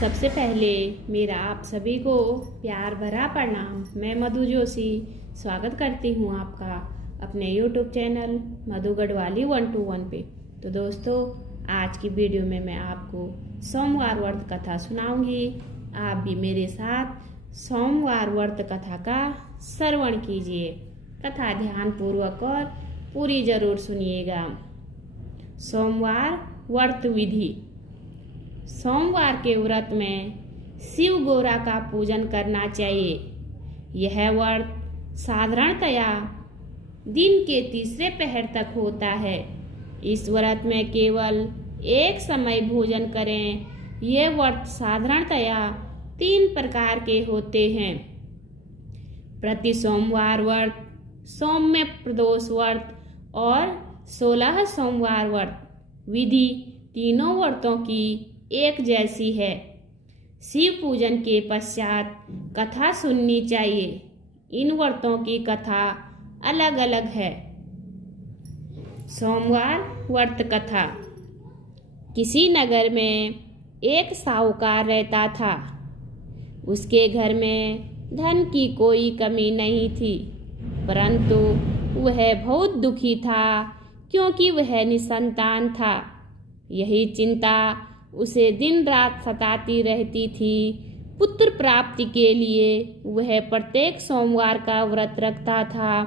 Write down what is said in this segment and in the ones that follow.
सबसे पहले मेरा आप सभी को प्यार भरा प्रणाम। मैं मधु जोशी स्वागत करती हूँ आपका अपने YouTube चैनल मधु गढ़वाली 121 पे। तो दोस्तों, आज की वीडियो में मैं आपको सोमवार व्रत कथा सुनाऊंगी। आप भी मेरे साथ सोमवार व्रत कथा का श्रवण कीजिए। कथा ध्यानपूर्वक और पूरी जरूर सुनिएगा। सोमवार व्रत विधि। सोमवार के व्रत में शिव गौरा का पूजन करना चाहिए। यह व्रत साधारणतया दिन के तीसरे पहर तक होता है। इस व्रत में केवल एक समय भोजन करें। यह व्रत साधारणतया 3 प्रकार के होते हैं: प्रति सोमवार व्रत, सौम्य प्रदोष व्रत और 16 सोमवार व्रत। विधि तीनों व्रतों की एक जैसी है। शिव पूजन के पश्चात कथा सुननी चाहिए। इन व्रतों की कथा अलग अलग है। सोमवार व्रत कथा। किसी नगर में एक साहूकार रहता था। उसके घर में धन की कोई कमी नहीं थी, परंतु वह बहुत दुखी था क्योंकि वह निसंतान था। यही चिंता उसे दिन रात सताती रहती थी। पुत्र प्राप्ति के लिए वह प्रत्येक सोमवार का व्रत रखता था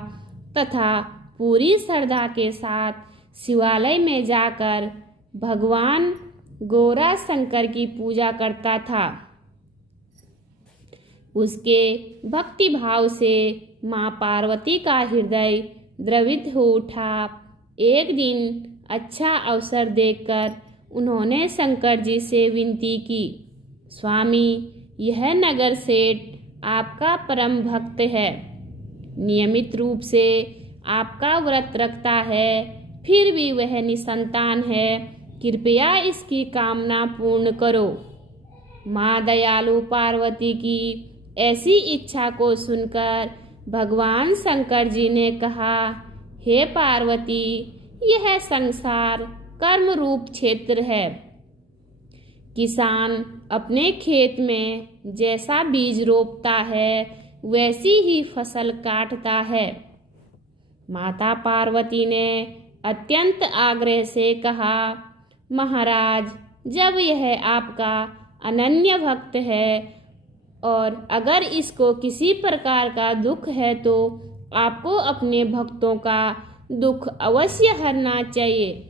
तथा पूरी श्रद्धा के साथ शिवालय में जाकर भगवान गौरा शंकर की पूजा करता था। उसके भक्ति भाव से माँ पार्वती का हृदय द्रवित हो उठा। एक दिन अच्छा अवसर देखकर उन्होंने शंकर जी से विनती की, स्वामी, यह नगर सेठ आपका परम भक्त है, नियमित रूप से आपका व्रत रखता है, फिर भी वह निसंतान है। कृपया इसकी कामना पूर्ण करो। माँ दयालु पार्वती की ऐसी इच्छा को सुनकर भगवान शंकर जी ने कहा, हे पार्वती, यह संसार कर्म रूप क्षेत्र है। किसान अपने खेत में जैसा बीज रोपता है वैसी ही फसल काटता है। माता पार्वती ने अत्यंत आग्रह से कहा, महाराज, जब यह आपका अनन्य भक्त है और अगर इसको किसी प्रकार का दुख है तो आपको अपने भक्तों का दुख अवश्य हरना चाहिए।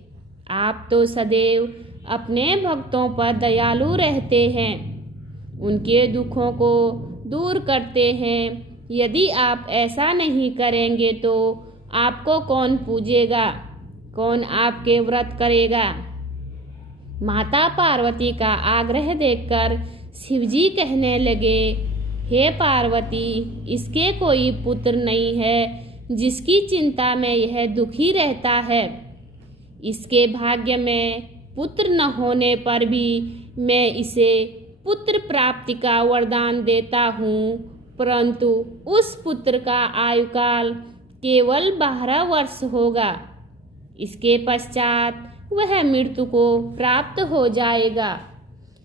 आप तो सदैव अपने भक्तों पर दयालु रहते हैं, उनके दुखों को दूर करते हैं। यदि आप ऐसा नहीं करेंगे तो आपको कौन पूजेगा, कौन आपके व्रत करेगा। माता पार्वती का आग्रह देखकर शिवजी कहने लगे, हे पार्वती, इसके कोई पुत्र नहीं है जिसकी चिंता में यह दुखी रहता है। इसके भाग्य में पुत्र न होने पर भी मैं इसे पुत्र प्राप्ति का वरदान देता हूँ, परंतु उस पुत्र का आयुकाल केवल 12 वर्ष होगा। इसके पश्चात वह मृत्यु को प्राप्त हो जाएगा।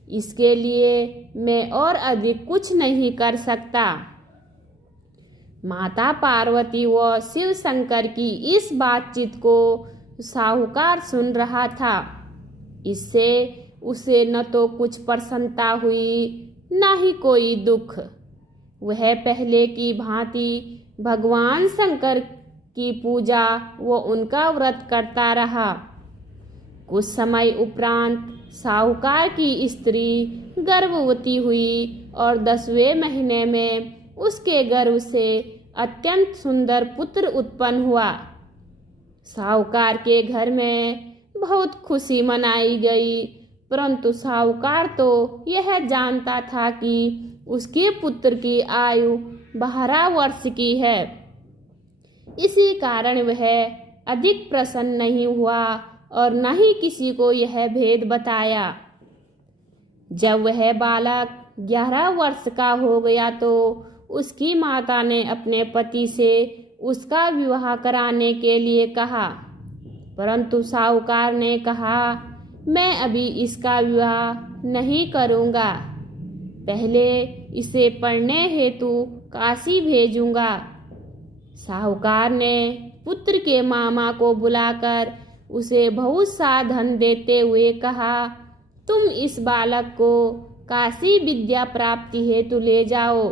इसके लिए मैं और अधिक कुछ नहीं कर सकता। माता पार्वती व शिव शंकर की इस बातचीत को साहूकार सुन रहा था। इससे उसे न तो कुछ प्रसन्नता हुई न ही कोई दुख। वह पहले की भांति भगवान शंकर की पूजा व उनका व्रत करता रहा। कुछ समय उपरांत साहूकार की स्त्री गर्भवती हुई और 10वें महीने में उसके गर्भ से अत्यंत सुंदर पुत्र उत्पन्न हुआ। साहूकार के घर में बहुत खुशी मनाई गई, परंतु साहूकार तो यह जानता था कि उसके पुत्र की आयु 12 वर्ष की है। इसी कारण वह अधिक प्रसन्न नहीं हुआ और न ही किसी को यह भेद बताया। जब वह बालक 11 वर्ष का हो गया तो उसकी माता ने अपने पति से उसका विवाह कराने के लिए कहा, परंतु साहूकार ने कहा, मैं अभी इसका विवाह नहीं करूँगा। पहले इसे पढ़ने हेतु काशी भेजूंगा। साहूकार ने पुत्र के मामा को बुलाकर उसे बहुत सा धन देते हुए कहा, तुम इस बालक को काशी विद्या प्राप्ति हेतु ले जाओ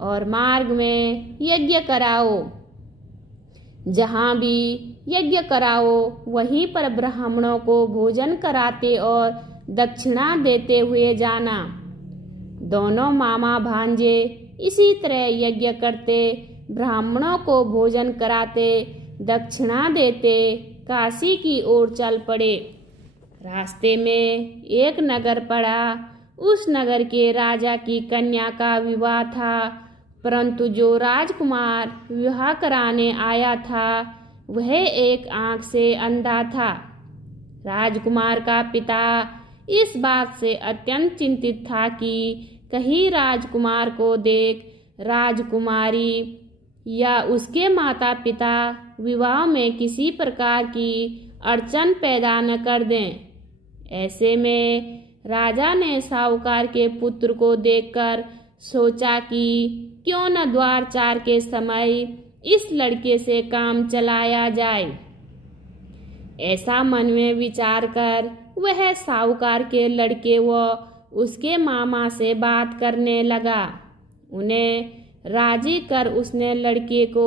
और मार्ग में यज्ञ कराओ। जहाँ भी यज्ञ कराओ वहीं पर ब्राह्मणों को भोजन कराते और दक्षिणा देते हुए जाना। दोनों मामा भांजे इसी तरह यज्ञ करते, ब्राह्मणों को भोजन कराते, दक्षिणा देते काशी की ओर चल पड़े। रास्ते में एक नगर पड़ा। उस नगर के राजा की कन्या का विवाह था, परंतु जो राजकुमार विवाह कराने आया था वह एक आंख से अंधा था। राजकुमार का पिता इस बात से अत्यंत चिंतित था कि कहीं राजकुमार को देख राजकुमारी या उसके माता पिता विवाह में किसी प्रकार की अड़चन पैदा न कर दें। ऐसे में राजा ने साहूकार के पुत्र को देखकर सोचा कि क्यों न द्वारचार के समय इस लड़के से काम चलाया जाए। ऐसा मन में विचार कर वह साहूकार के लड़के व उसके मामा से बात करने लगा। उन्हें राजी कर उसने लड़के को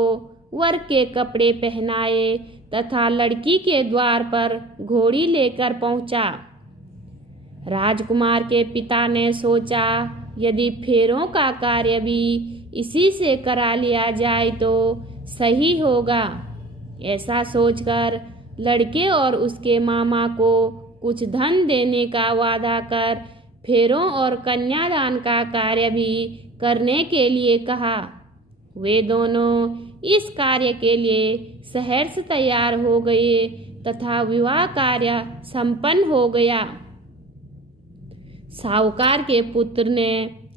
वर के कपड़े पहनाए तथा लड़की के द्वार पर घोड़ी लेकर पहुंचा। राजकुमार के पिता ने सोचा, यदि फेरों का कार्य भी इसी से करा लिया जाए तो सही होगा। ऐसा सोचकर लड़के और उसके मामा को कुछ धन देने का वादा कर फेरों और कन्यादान का कार्य भी करने के लिए कहा। वे दोनों इस कार्य के लिए सहर्ष तैयार हो गए तथा विवाह कार्य संपन्न हो गया। साहूकार के पुत्र ने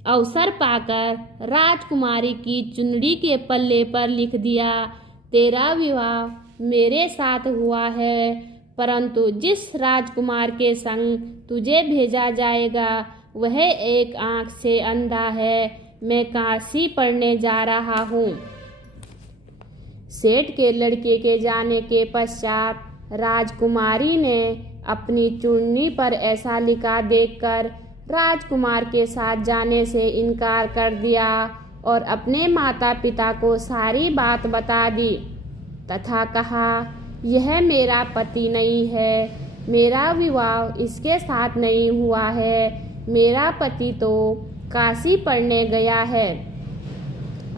अवसर पाकर राजकुमारी की चुनरी के पल्ले पर लिख दिया, तेरा विवाह मेरे साथ हुआ है, परंतु जिस राजकुमार के संग तुझे भेजा जाएगा वह एक आंख से अंधा है। मैं काशी पढ़ने जा रहा हूँ। सेठ के लड़के के जाने के पश्चात राजकुमारी ने अपनी चुन्नी पर ऐसा लिखा देखकर राजकुमार के साथ जाने से इनकार कर दिया और अपने माता पिता को सारी बात बता दी तथा कहा, यह मेरा पति नहीं है, मेरा विवाह इसके साथ नहीं हुआ है, मेरा पति तो काशी पढ़ने गया है।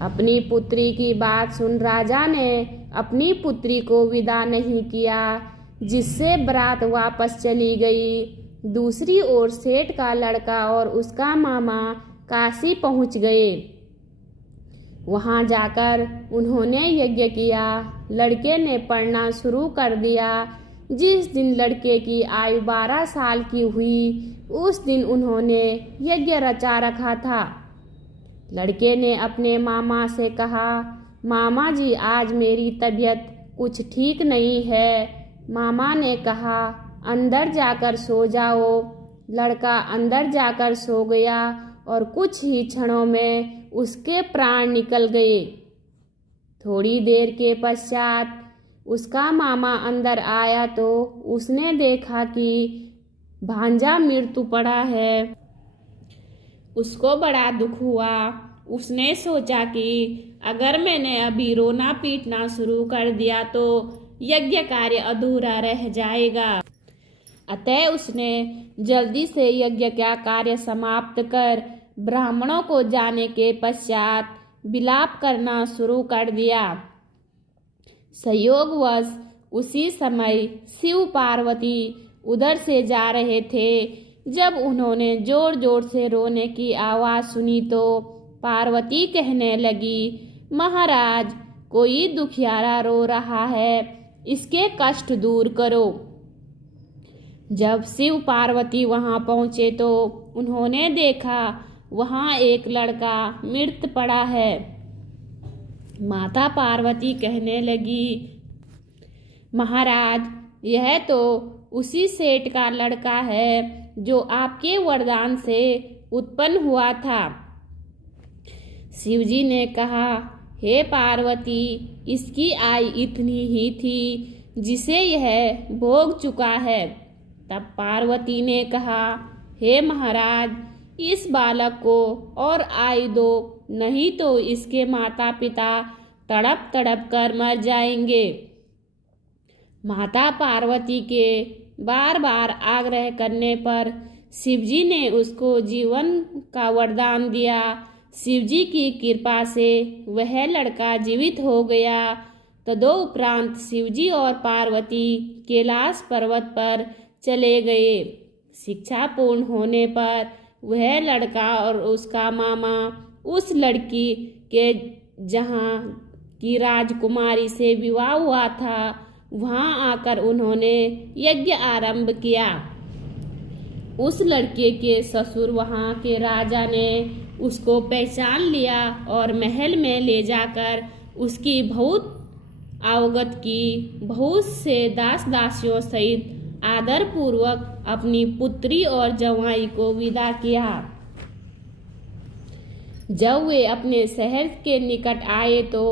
अपनी पुत्री की बात सुन राजा ने अपनी पुत्री को विदा नहीं किया, जिससे बारात वापस चली गई। दूसरी ओर सेठ का लड़का और उसका मामा काशी पहुंच गए। वहां जाकर उन्होंने यज्ञ किया। लड़के ने पढ़ना शुरू कर दिया। जिस दिन लड़के की आयु 12 साल की हुई उस दिन उन्होंने यज्ञ रचा रखा था। लड़के ने अपने मामा से कहा, मामा जी आज मेरी तबीयत कुछ ठीक नहीं है। मामा ने कहा, अंदर जाकर सो जाओ। लड़का अंदर जाकर सो गया और कुछ ही क्षणों में उसके प्राण निकल गए। थोड़ी देर के पश्चात उसका मामा अंदर आया तो उसने देखा कि भांजा मृत्यु पड़ा है। उसको बड़ा दुख हुआ। उसने सोचा कि अगर मैंने अभी रोना पीटना शुरू कर दिया तो यज्ञ कार्य अधूरा रह जाएगा। अतः उसने जल्दी से यज्ञ का कार्य समाप्त कर ब्राह्मणों को जाने के पश्चात विलाप करना शुरू कर दिया। संयोगवश उसी समय शिव पार्वती उधर से जा रहे थे। जब उन्होंने जोर जोर से रोने की आवाज़ सुनी तो पार्वती कहने लगी, महाराज कोई दुखियारा रो रहा है, इसके कष्ट दूर करो। जब शिव पार्वती वहां पहुंचे तो उन्होंने देखा वहां एक लड़का मृत पड़ा है। माता पार्वती कहने लगी, महाराज यह तो उसी सेठ का लड़का है जो आपके वरदान से उत्पन्न हुआ था। शिवजी ने कहा, हे पार्वती, इसकी आयु इतनी ही थी जिसे यह भोग चुका है। तब पार्वती ने कहा, हे महाराज, इस बालक को और आयु दो, नहीं तो इसके माता पिता तड़प तड़प कर मर जाएंगे। माता पार्वती के बार बार आग्रह करने पर शिवजी ने उसको जीवन का वरदान दिया। शिवजी की कृपा से वह लड़का जीवित हो गया। तदोपरांत शिवजी और पार्वती कैलाश पर्वत पर चले गए। शिक्षा पूर्ण होने पर वह लड़का और उसका मामा उस लड़की के जहाँ की राजकुमारी से विवाह हुआ था वहाँ आकर उन्होंने यज्ञ आरंभ किया। उस लड़के के ससुर वहाँ के राजा ने उसको पहचान लिया और महल में ले जाकर उसकी बहुत अवगत की। बहुत से दास दासियों सहित आदर पूर्वक अपनी पुत्री और जवाई को विदा किया। जब वे अपने शहर के निकट आए तो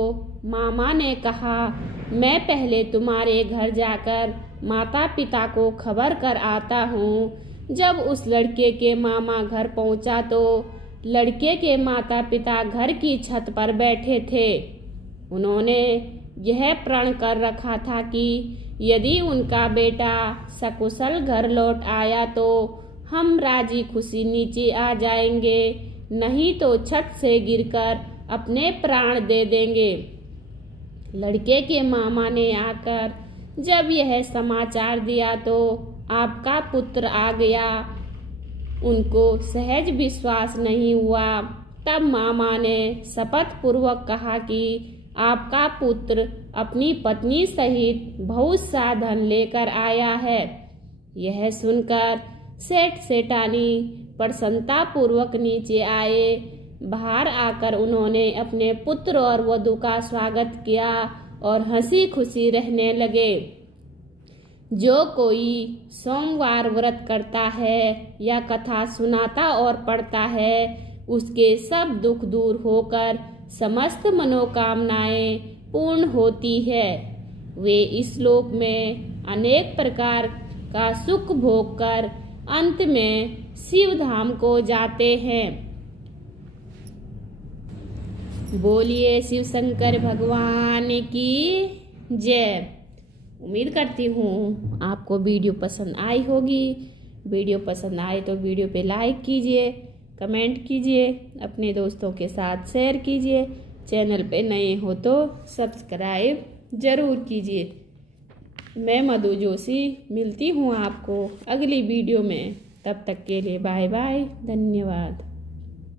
मामा ने कहा, मैं पहले तुम्हारे घर जाकर माता पिता को खबर कर आता हूँ। जब उस लड़के के मामा घर पहुँचा तो लड़के के माता पिता घर की छत पर बैठे थे। उन्होंने यह प्रण कर रखा था कि यदि उनका बेटा सकुशल घर लौट आया तो हम राजी खुशी नीचे आ जाएंगे, नहीं तो छत से गिरकर अपने प्राण दे देंगे। लड़के के मामा ने आकर जब यह समाचार दिया तो आपका पुत्र आ गया। उनको सहज विश्वास नहीं हुआ। तब मामा ने शपथ पूर्वक कहा कि आपका पुत्र अपनी पत्नी सहित बहुत सा धन लेकर आया है। यह सुनकर सेठ सेठानी प्रसन्नता पूर्वक नीचे आए। बाहर आकर उन्होंने अपने पुत्र और वधू का स्वागत किया और हंसी खुशी रहने लगे। जो कोई सोमवार व्रत करता है या कथा सुनाता और पढ़ता है उसके सब दुख दूर होकर समस्त मनोकामनाएं पूर्ण होती है। वे इस लोक में अनेक प्रकार का सुख भोग कर अंत में शिव धाम को जाते हैं। बोलिए शिव शंकर भगवान की जय। उम्मीद करती हूँ आपको वीडियो पसंद आई होगी। वीडियो पसंद आए तो वीडियो पे लाइक कीजिए, कमेंट कीजिए, अपने दोस्तों के साथ शेयर कीजिए। चैनल पे नए हो तो सब्सक्राइब ज़रूर कीजिए। मैं मधु जोशी मिलती हूँ आपको अगली वीडियो में। तब तक के लिए बाय बाय, धन्यवाद।